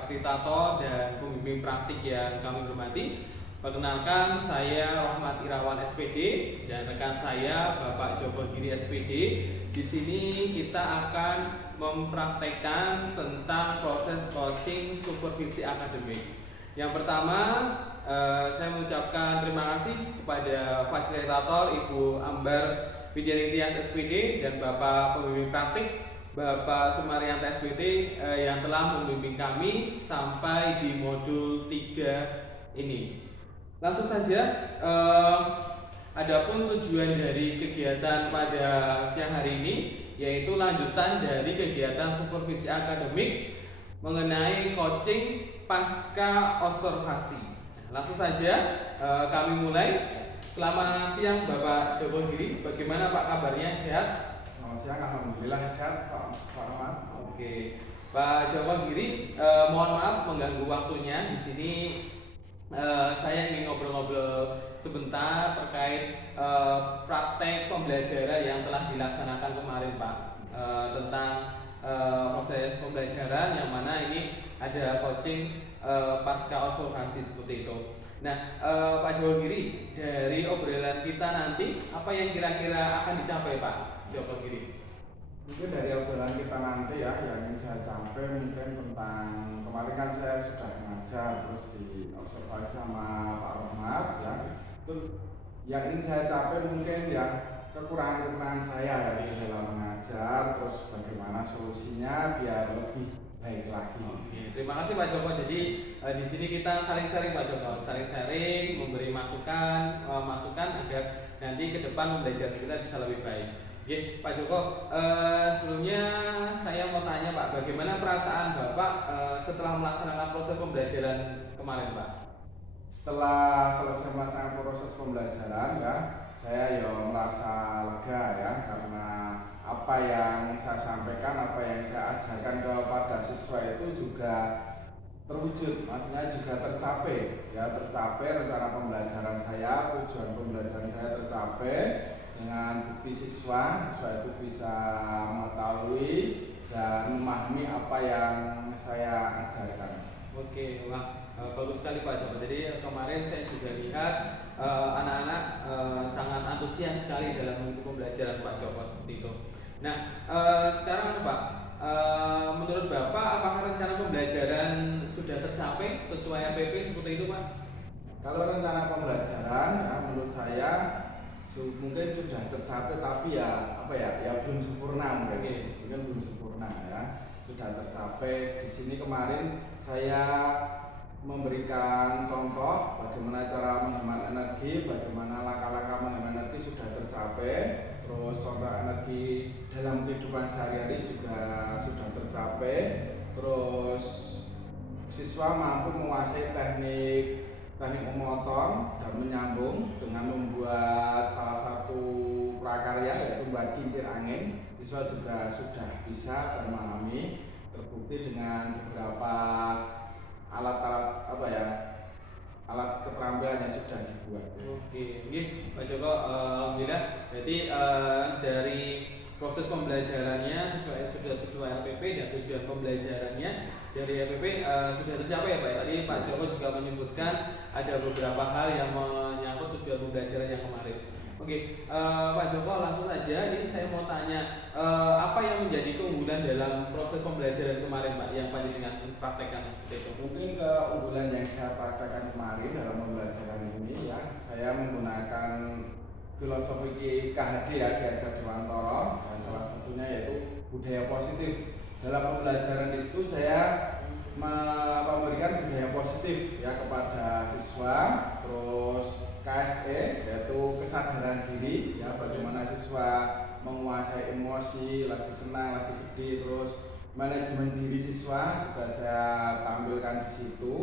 fasilitator dan pembimbing praktik yang kami hormati. Perkenalkan, saya Rahmat Irawan SPD dan rekan saya Bapak Joko Giri SPD. Di sini kita akan mempraktekkan tentang proses coaching supervisi akademik. Yang pertama, saya mengucapkan terima kasih kepada fasilitator Ibu Ambar Widyanitias SPD dan Bapak pembimbing praktik Bapak Sumaryanto SPD yang telah membimbing kami sampai di modul 3 ini. Langsung saja, adapun tujuan dari kegiatan pada siang hari ini yaitu lanjutan dari kegiatan supervisi akademik mengenai coaching pasca observasi. Langsung saja kami mulai. Selamat siang Bapak Joko Giri, bagaimana Pak kabarnya, sehat? Selamat siang, alhamdulillah sehat Pak Rahmat. Oke, Pak Joko Giri, mohon maaf mengganggu waktunya. Di sini saya ingin ngobrol-ngobrol sebentar terkait praktek pembelajaran yang telah dilaksanakan kemarin Pak, tentang proses pembelajaran yang mana ini ada coaching pasca observasi seperti itu. Nah, Pak Joko Giri, dari obrolan kita nanti apa yang kira-kira akan dicapai Pak Joko Giri? Mungkin dari obrolan kita nanti ya, yang ingin saya capai mungkin tentang kemarin kan saya sudah mengajar terus diobservasi sama Pak Rahmat ya. Itu yang ingin saya capai mungkin ya kekurangan-kekurangan saya ya di dalam mengajar, terus bagaimana solusinya biar lebih baik lagi. Oke, terima kasih Pak Joko. Jadi di sini kita saling sharing Pak Joko, saling sharing, memberi masukan agar nanti ke depan pembelajaran kita bisa lebih baik. Oke, Pak Joko, sebelumnya saya mau tanya Pak, bagaimana perasaan Bapak setelah melaksanakan proses pembelajaran kemarin Pak? Setelah selesai melaksanakan proses pembelajaran ya, saya merasa lega ya, karena apa yang saya sampaikan, apa yang saya ajarkan kepada siswa itu juga terwujud, maksudnya juga tercapai ya, tercapai rencana pembelajaran saya, tujuan pembelajaran saya tercapai dengan bukti siswa itu bisa mengetahui dan memahami apa yang saya ajarkan. Oke, wah bagus sekali Pak Joko. Jadi kemarin saya juga lihat anak-anak sangat antusias sekali dalam mengikuti pembelajaran Pak Joko seperti itu. Nah, sekarang Pak, menurut Bapak apakah rencana pembelajaran sudah tercapai sesuai MPP seperti itu Pak? Kalau rencana pembelajaran ya menurut saya mungkin sudah tercapai, tapi ya belum sempurna mungkin belum sempurna ya, sudah tercapai. Di sini kemarin saya memberikan contoh bagaimana cara menghemat energi, bagaimana langkah-langkah menghemat energi sudah tercapai, terus contoh energi dalam kehidupan sehari-hari juga sudah tercapai, terus siswa mampu menguasai teknik memotong dan menyambung dengan membuat salah satu prakarya yaitu membuat kincir angin. Siswa juga sudah bisa dan memahami, terbukti dengan beberapa alat keterampilan yang sudah dibuat. Oke, Pak Joko, alhamdulillah. Jadi dari proses pembelajarannya sudah sesuai LPP dan tujuan pembelajarannya dari LPP sudah tercapai ya Pak. Tadi Pak Joko juga menyebutkan ada beberapa hal yang menyangkut tujuan pembelajaran yang kemarin. Oke, Pak Joko, langsung saja. Ini saya mau tanya apa yang menjadi keunggulan dalam proses pembelajaran kemarin Pak yang Pak dengan praktekkan seperti itu? Mungkin keunggulan yang saya praktekkan kemarin dalam pembelajaran ini ya, saya menggunakan filosofi KHD ya, Ki Hajar Dewantara. Ya, salah satunya yaitu budaya positif. Dalam pembelajaran di situ saya memberikan budaya positif ya kepada siswa, terus KSE yaitu kesadaran diri ya, bagaimana siswa menguasai emosi, lagi senang, lagi sedih, terus manajemen diri siswa juga saya tampilkan di situ.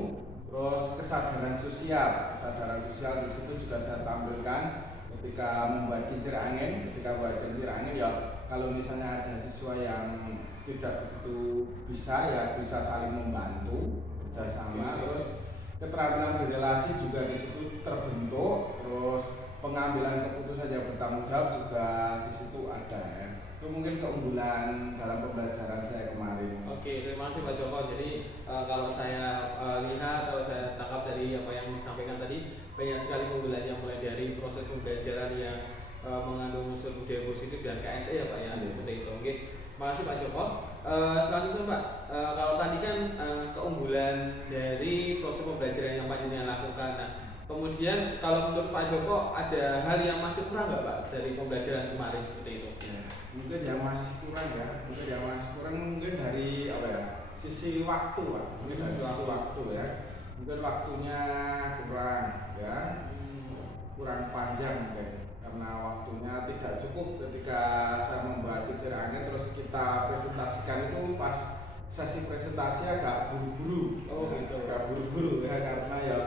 Terus kesadaran sosial di situ juga saya tampilkan ketika membuat kincir angin. Ketika membuat kincir angin ya, kalau misalnya ada siswa yang tidak begitu bisa ya bisa saling membantu bersama. Terus keterampilan berrelasi juga di situ terbentuk. Terus pengambilan keputusan yang bertanggung jawab juga di situ ada ya. Itu mungkin keunggulan dalam pembelajaran saya kemarin. Oke, terima kasih Pak Joko. Jadi kalau saya lihat, kalau saya tangkap dari apa yang disampaikan tadi, banyak sekali keunggulannya, mulai dari proses pembelajaran yang mengandung unsur budaya positif dan KSE ya Pak ya, seperti itu. Oke, terima kasih Pak Joko. Selanjutnya Pak, kalau tadi kan keunggulan dari proses pembelajaran yang Pak Jenengan lakukan. Nah, kemudian kalau menurut Pak Joko ada hal yang masih kurang nggak Pak dari pembelajaran kemarin seperti itu? Ya, mungkin yang masih kurang ya, mungkin dari apa ya, sisi waktu Pak, mungkin dari sisi waktu ya, mungkin waktunya kurang ya, kurang panjang mungkin, karena waktunya tidak cukup ketika saya membuat kecerangnya terus kita presentasikan itu pas sesi presentasi agak buru-buru. Oh gitu. Agak buru-buru ya, karena ya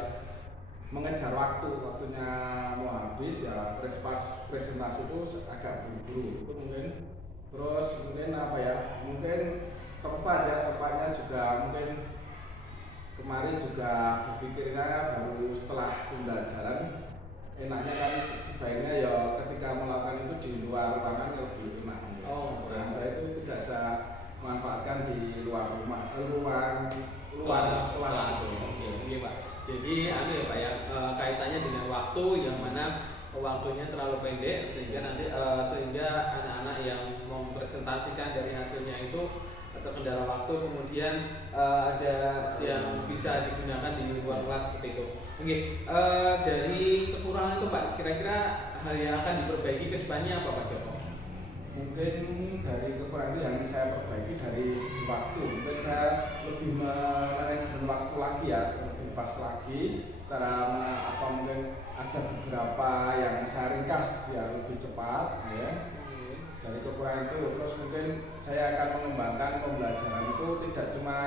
mengejar waktunya mau habis ya, pas presentasi itu agak buru-buru itu mungkin. Terus mungkin apa ya, mungkin tempatnya juga mungkin kemarin juga berpikirnya baru setelah pembelajaran, enaknya kan sebaiknya ya ketika melakukan itu di luar ruangan lebih enak. Dan saya itu tidak bisa memanfaatkan di luar rumah, luar kelas. Oke Pak. Jadi anu ya Pak ya, kaitannya dengan waktu yang mana waktunya terlalu pendek sehingga nanti sehingga anak-anak yang mempresentasikan dari hasilnya itu terkendala waktu, kemudian ada yang bisa digunakan di luar kelas seperti itu. Oke, dari kekurangan itu Pak, kira-kira hal yang akan diperbaiki ke depannya apa Pak Joko? Mungkin dari kekurangan itu yang saya perbaiki dari segi waktu, mungkin saya lebih manajemen waktu lagi ya, lebih pas lagi cara apa, mungkin ada beberapa yang saya ringkas biar lebih cepat ya. Dari kekurangan itu terus mungkin saya akan mengembangkan pembelajaran itu tidak cuma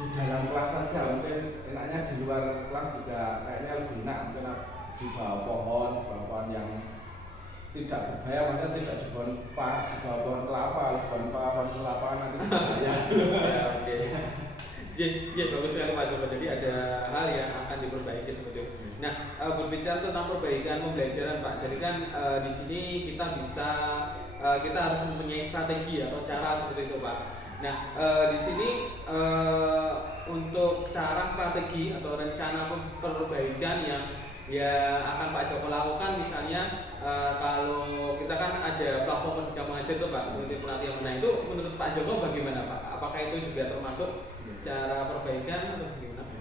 di dalam kelas saja, mungkin enaknya di luar kelas juga kayaknya lebih enak, mungkin di bawah pohon yang tidak berbahaya, maksudnya tidak di bawah pohon kelapa, nanti berbahaya. Oke. Ya bagus sekali Pak Joko. Jadi ada hal yang akan diperbaiki seperti itu. Nah, berbicara tentang perbaikan pembelajaran Pak, jadi kan di sini kita harus mempunyai strategi atau cara seperti itu Pak. Nah, di sini untuk cara strategi atau rencana perbaikan yang akan Pak Joko lakukan, misalnya kalau kita kan ada platform Merdeka Mengajar itu Pak, pelatihan. Nah itu menurut Pak Joko bagaimana Pak? Apakah itu juga termasuk cara perbaikan atau bagaimana?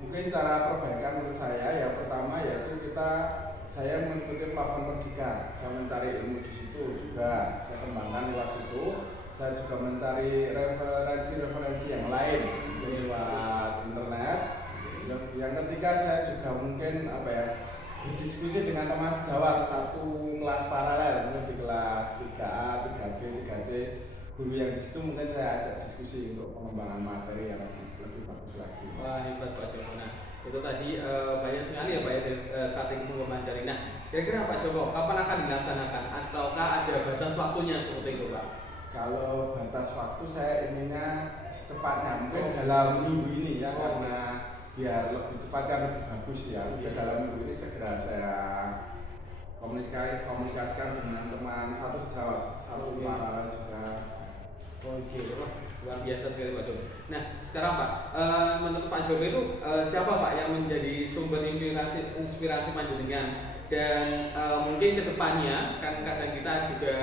Mungkin cara perbaikan menurut saya ya, pertama yaitu saya mengikuti platform Merdeka, saya mencari ilmu di situ juga, saya kembangkan lewat situ. Saya juga mencari referensi yang lain lewat internet. Yang ketiga saya juga mungkin berdiskusi dengan teman sejawat satu kelas paralel, mungkin di kelas 3A, 3B, 3C. Guru yang di situ mungkin saya ajak diskusi untuk pengembangan materi yang lebih bagus lagi. Wah, hebat Pak Joko. Nah, itu tadi banyak sekali ya Pak ya strategi pengembangan materi. Nah, kira-kira Pak Joko kapan akan dilaksanakan ataukah ada batas waktunya seperti itu Pak? Kalau batas waktu saya inginnya secepatnya, mungkin dalam minggu ini ya, karena biar lebih cepat kan lebih bagus ya. Dalam minggu ini segera saya komunikasikan dengan teman satu sejawat, satu paralel juga. Oke, luar biasa sekali Pak Joko. Nah, sekarang Pak, menurut Pak Joko itu siapa Pak yang menjadi sumber inspirasi panjenengan? Dan mungkin kedepannya kan kadang kita juga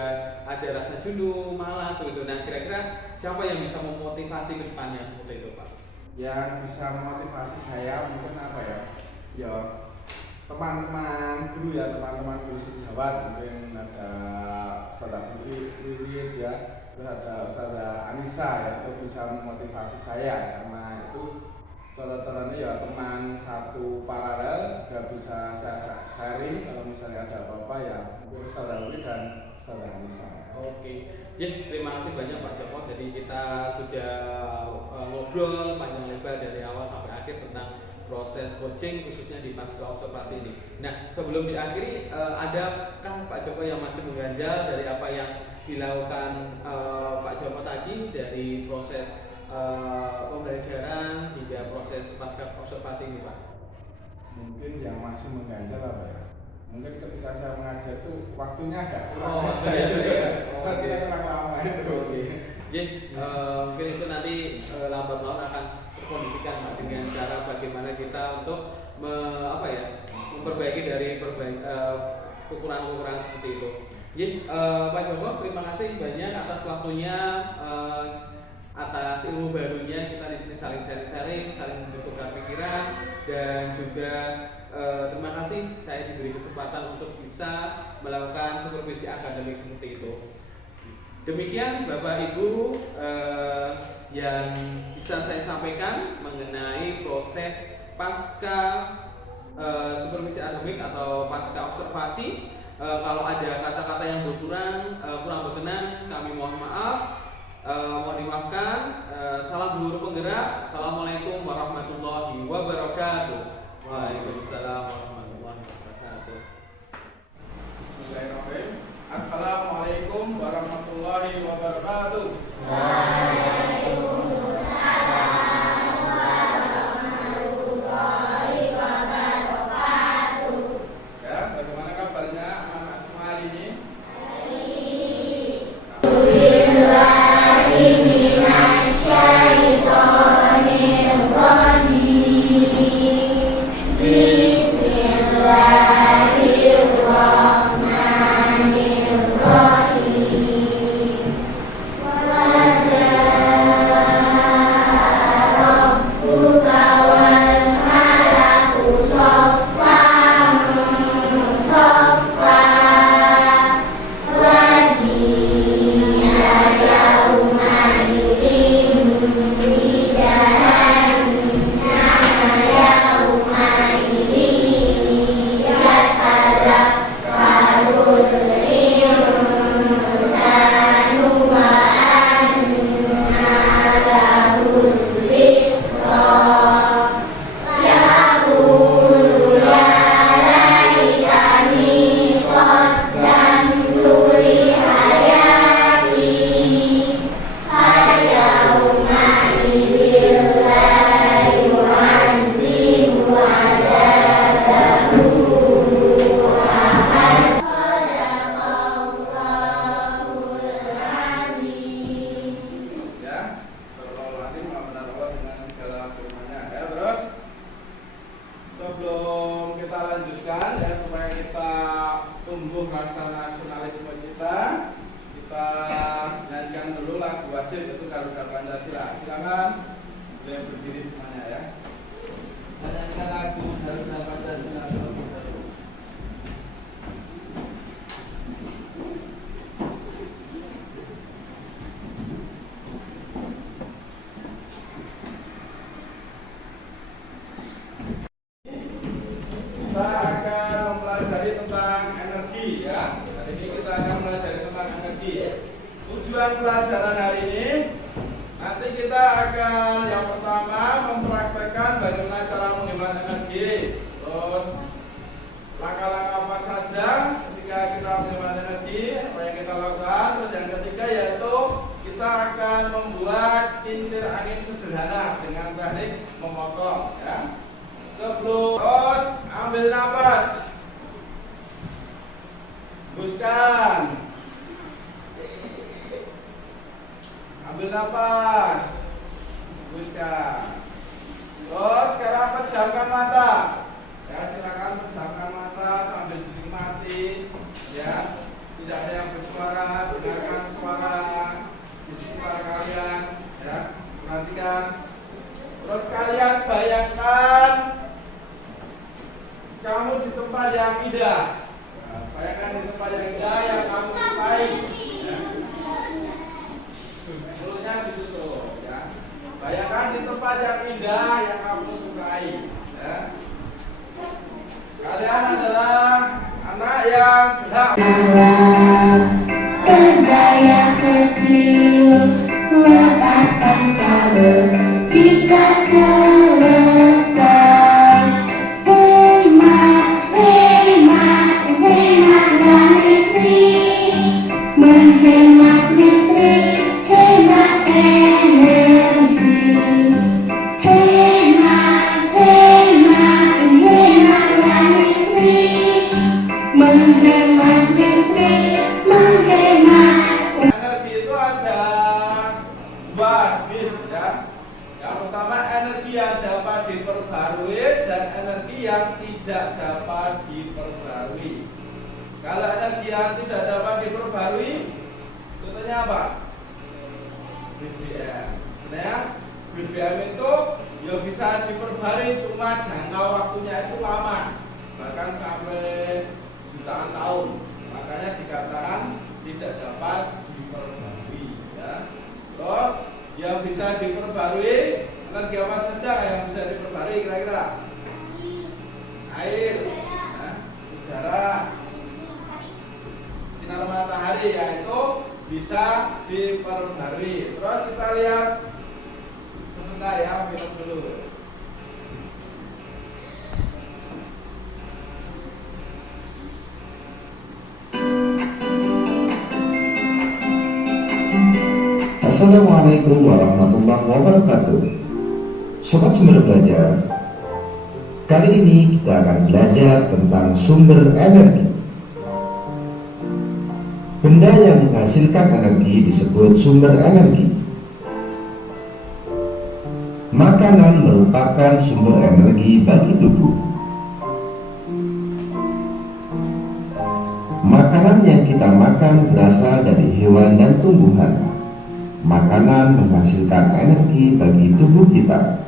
ada rasa jenuh, malas gitu. Nah, kira-kira siapa yang bisa memotivasi kedepannya seperti itu Pak? Yang bisa memotivasi saya mungkin ya teman-teman guru ya, teman-teman guru sejawat, mungkin ada Ustazah Wiwit ya, terus ada Ustazah Anissa ya, itu bisa memotivasi saya karena itu contoh-contohnya ya teman satu paralel juga bisa saya ajak sharing kalau misalnya ada apa-apa ya, mungkin Ustazah Wiwit dan Ustazah Anissa. Oke, jadi terima kasih banyak Pak Joko. Jadi kita sudah ngobrol panjang lebar dari awal sampai akhir tentang proses coaching khususnya di pasca observasi ini. Nah, sebelum diakhiri, adakah Pak Joko yang masih mengganjal dari apa yang dilakukan Pak Joko tadi dari proses pembelajaran hingga proses pasca observasi ini Pak? Mungkin yang masih mengganjal apa ya? Mungkin ketika saya mengajar tuh waktunya agak kurang. Oh, saya iya, iya. waktunya kurang lama itu. Oke. Jadi mungkin itu nanti lambat laun akan terkondisikan Pak, dengan cara bagaimana kita untuk memperbaiki dari kekurangan-kekurangan seperti itu. Jadi Pak Joko, terima kasih banyak atas waktunya, atas ilmu barunya. Kita di sini saling sharing-sharing, saling bertukar pikiran, dan juga terima kasih saya diberi kesempatan untuk bisa melakukan supervisi akademik seperti itu. Demikian Bapak Ibu yang bisa saya sampaikan mengenai proses pasca supervisi akademik atau pasca observasi. Kalau ada kata-kata yang kurang berkenan, kami mohon maaf. Mohon dimaafkan. Salam guru penggerak. Assalamualaikum warahmatullahi wabarakatuh. Waalaikumsalam warahmatullahi wabarakatuh. Bismillahirrahmanirrahim. Assalamualaikum warahmatullahi wabarakatuh. Ya, bagaimana kabarnya anak semua hari ini? Sebelum kita lanjutkan ya, supaya kita tumbuh rasa nasionalisme kita nyanyikan dulu lagu wajib, yaitu Garuda Pancasila. Silakan boleh berdiri semuanya ya. Nyanyikan lagu Garuda Pancasila terlebih dahulu. Kita akan mempelajari tentang energi ya. Hari ini kita akan mempelajari tentang energi. Tujuan pelajaran hari ini, nanti kita akan yang pertama mempraktekkan bagaimana cara menghemat energi. Terus langkah-langkah apa saja ketika kita menghemat energi, apa yang kita lakukan. Terus yang ketiga yaitu kita akan membuat kincir angin sederhana dengan teknik memotong ya. Sebelum terus ambil napas, hembuskan, ambil napas, hembuskan. Terus sekarang pejamkan mata, ya silakan pejamkan mata sambil dinikmati, ya tidak ada yang bersuara, dengarkan suara di sekitar kalian, ya perhatikan. Terus kalian bayangkan kamu di tempat yang indah. Nah, bayangkan di tempat yang indah yang kamu sukai. Ya. Mulutnya ditutup. Ya. Bayangkan di tempat yang indah yang kamu sukai. Ya. Kalian adalah anak yang berhak. Berdaya kecil, lepaskan kabel jika selesai. Hematkan listrik, menghemat listrik, hemat energi. Hematkan listrik, apa? BBM. Nah ya, BBM itu ya bisa diperbarui, cuma jangka waktunya itu lama, bahkan sampai jutaan tahun. Makanya dikatakan tidak dapat diperbarui ya. Terus yang bisa diperbarui energi apa saja yang bisa diperbarui kira-kira? Air, ya, udara, sinar matahari, yaitu bisa diperbarui. Terus kita lihat sebentar ya, minum dulu. Assalamualaikum warahmatullahi wabarakatuh. Sobat Sumber Belajar, kali ini kita akan belajar tentang sumber energi. Benda yang menghasilkan energi disebut sumber energi. Makanan merupakan sumber energi bagi tubuh. Makanan yang kita makan berasal dari hewan dan tumbuhan. Makanan menghasilkan energi bagi tubuh kita.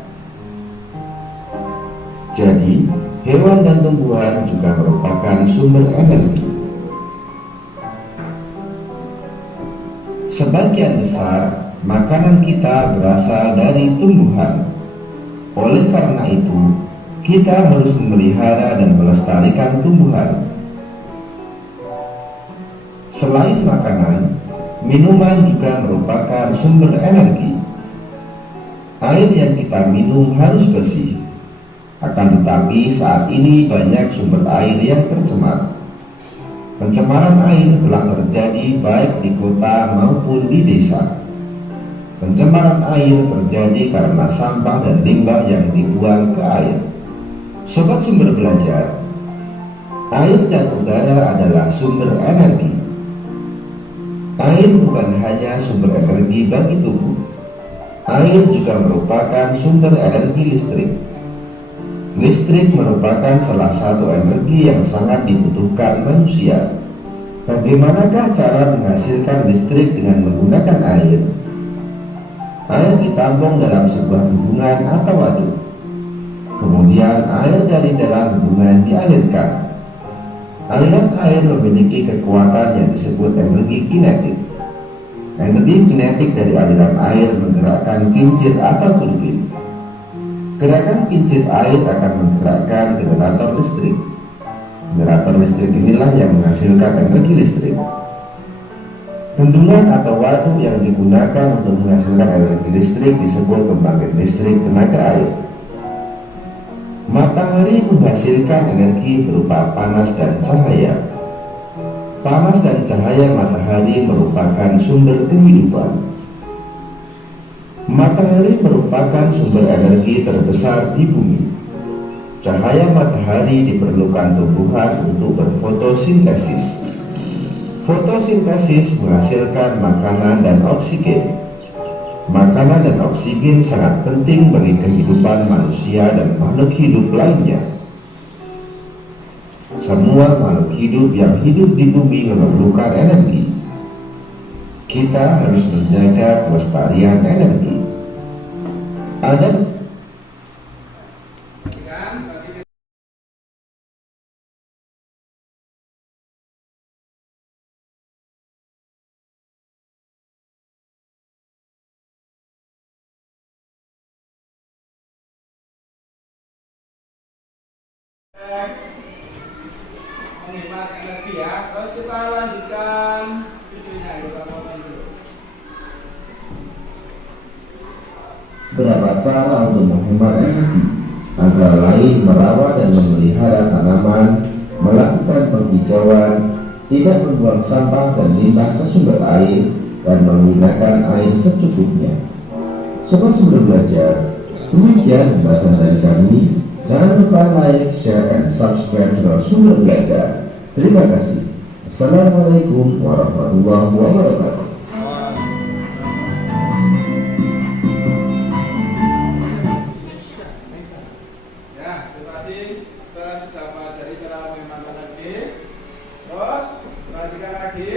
Jadi, hewan dan tumbuhan juga merupakan sumber energi. Sebagian besar makanan kita berasal dari tumbuhan. Oleh karena itu, kita harus memelihara dan melestarikan tumbuhan. Selain makanan, minuman juga merupakan sumber energi. Air yang kita minum harus bersih. Akan tetapi saat ini banyak sumber air yang tercemar. Pencemaran air telah terjadi baik di kota maupun di desa. Pencemaran air terjadi karena sampah dan limbah yang dibuang ke air. Sobat Sumber Belajar, air dan udara adalah sumber energi. Air bukan hanya sumber energi bagi tubuh. Air juga merupakan sumber energi listrik. Listrik merupakan salah satu energi yang sangat dibutuhkan manusia. Bagaimanakah cara menghasilkan listrik dengan menggunakan air? Air ditampung dalam sebuah hubungan atau waduk. Kemudian air dari dalam hubungan dialirkan. Aliran air memiliki kekuatan yang disebut energi kinetik. Energi kinetik dari aliran air menggerakkan kincir atau turbin. Gerakan kincir air akan menggerakkan generator listrik. Generator listrik inilah yang menghasilkan energi listrik. Bendungan atau waduk yang digunakan untuk menghasilkan energi listrik disebut pembangkit listrik tenaga air. Matahari menghasilkan energi berupa panas dan cahaya. Panas dan cahaya matahari merupakan sumber kehidupan. Matahari merupakan sumber energi terbesar di bumi. Cahaya matahari diperlukan tumbuhan untuk berfotosintesis. Fotosintesis menghasilkan makanan dan oksigen. Makanan dan oksigen sangat penting bagi kehidupan manusia dan makhluk hidup lainnya. Semua makhluk hidup yang hidup di bumi memerlukan energi. Kita harus menjaga kelestarian energi. Ada menghemat energi ya. Terus kita lanjutkan videonya, kita tonton dulu. beberapa cara untuk menghemat energi, antara lain merawat dan memelihara tanaman, melakukan penghijauan, tidak membuang sampah dan limbah ke sumber air, dan menggunakan air secukupnya. Sobat Sumber Belajar, demikian pembahasan dari kami. Jangan lupa like, share, dan subscribe channel Sumber Belajar. Terima kasih. Assalamualaikum warahmatullahi wabarakatuh. Ya, itu tadi kita sudah pelajari cara menghemat energi. Terus perhatikan lagi.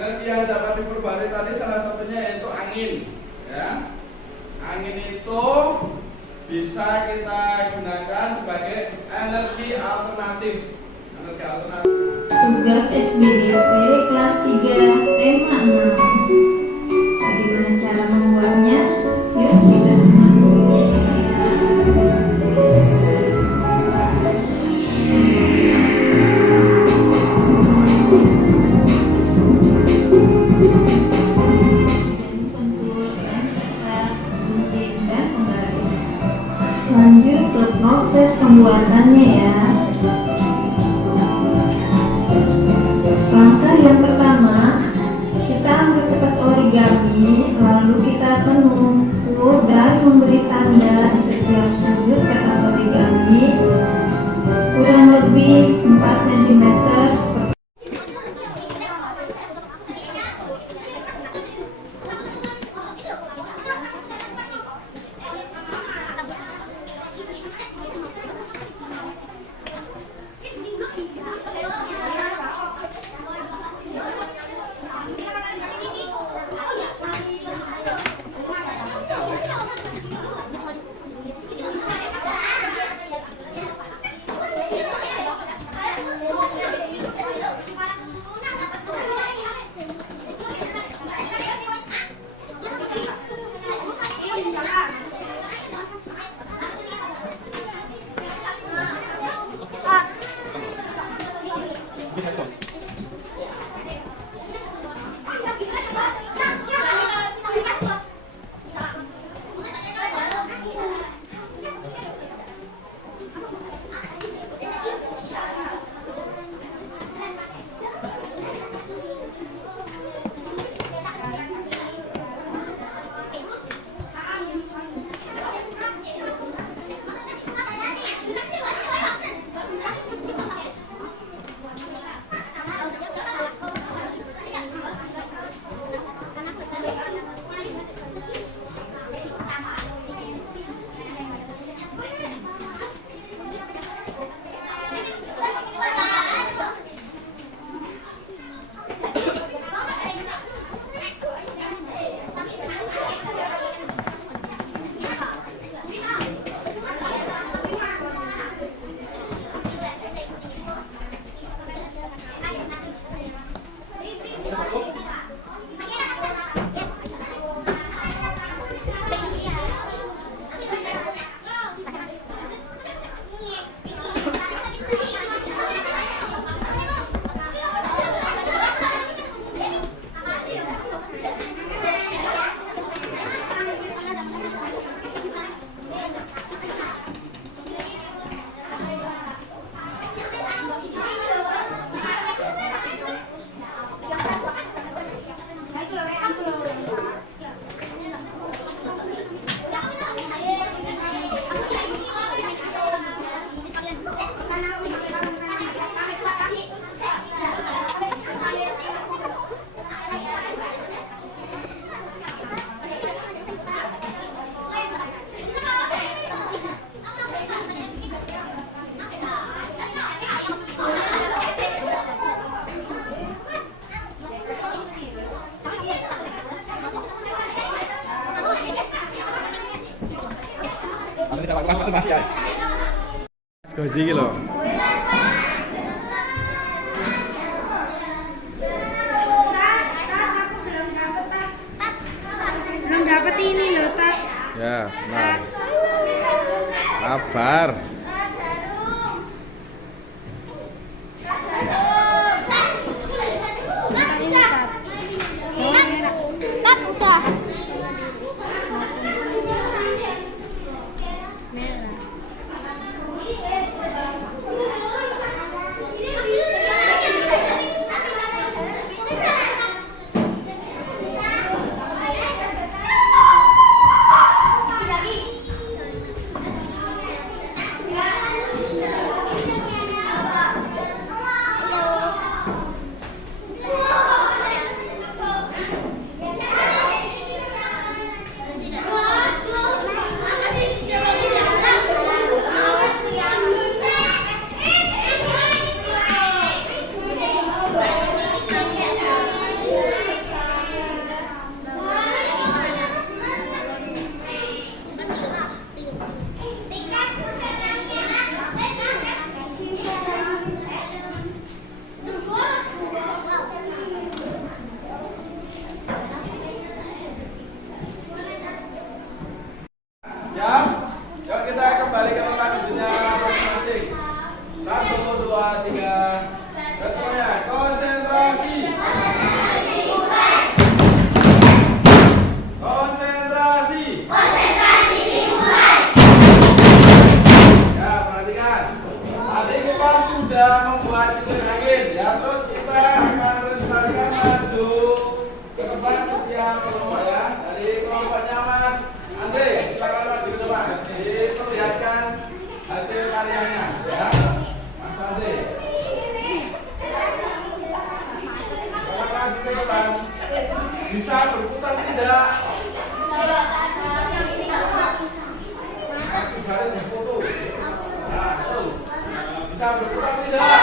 Energi yang dapat diperbarui tadi salah satunya yaitu angin. Ya. Angin itu bisa kita gunakan sebagai energi alternatif. Energi alternatif. Tugas SBDP kelas 3 tema 6. Bagaimana cara membuatnya? Yuk kita lanjut ke proses pembuatannya ya. Langkah yang pertama, kita ambil kertas origami, lalu kita akan mengukur dan memberi tanda di setiap sudut kertas origami kurang lebih 4 cm. Mas ya. Skozi iki lho. Belum dapat ini loh, Tat. Ya, nah. Sabar. ke depan. Bisa berputar tidak? Garis di foto. Nah, tuh. Bisa berputar tidak?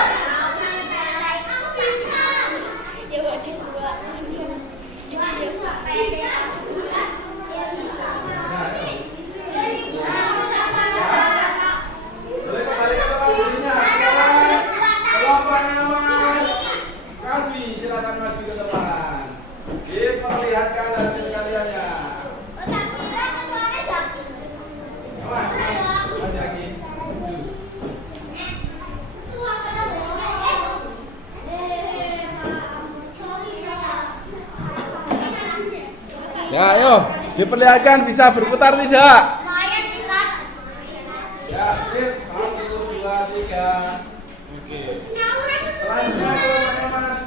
Boleh kembali ke tempat duduknya. Silakan. Kelompoknya Mas. Kasih, silakan maju ke depan. Diperlihatkan hasil karyanya. Mas Yaki. Ya, ayo, diperlihatkan bisa berputar tidak? Ya, sip. 1, 2, 3. Oke. Selanjutnya kelompoknya Mas.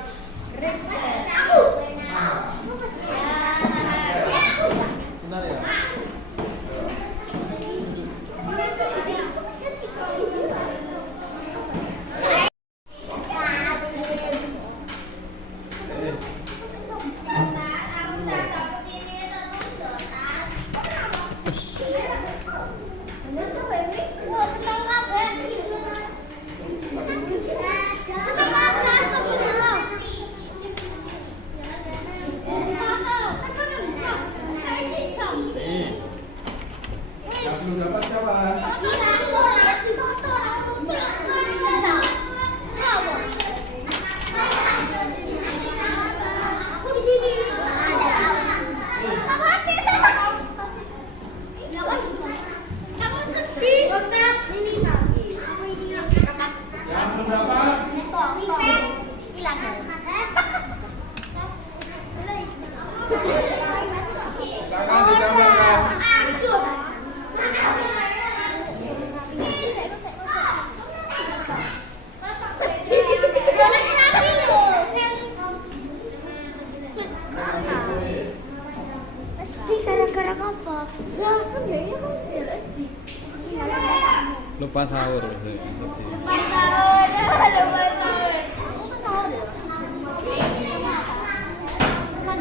Benar ya? Yang belum dapat siapa? Yang belum dapat? Silakan digambarkan. Sedih gara-gara apa? Lah kan ya ini kan tidak sedih. Lupa sahur. Lupa sahur. Cepet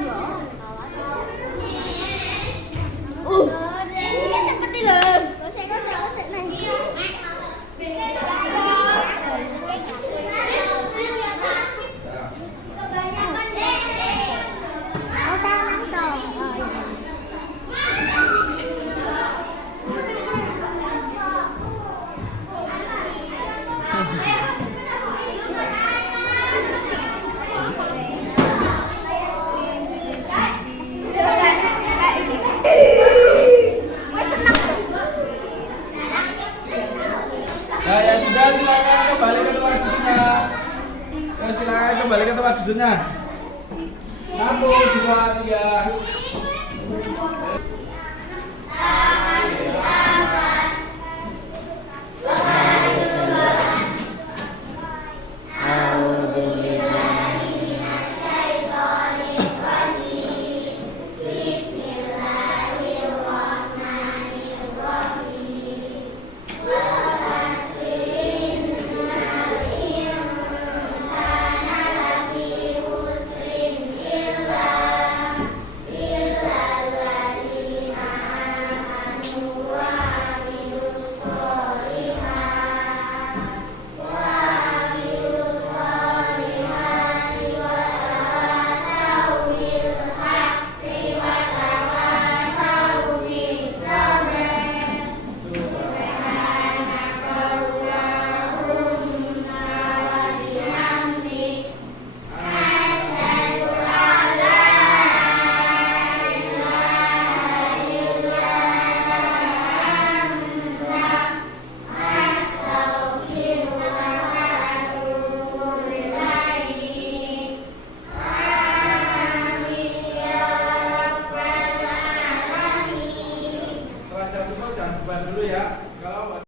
loh. Nah, ya sudah, silakan kembali ke tempat duduknya. Ya, silakan kembali ke tempat duduknya. 1, 2, 3. Jangan bubar dulu ya. Kalau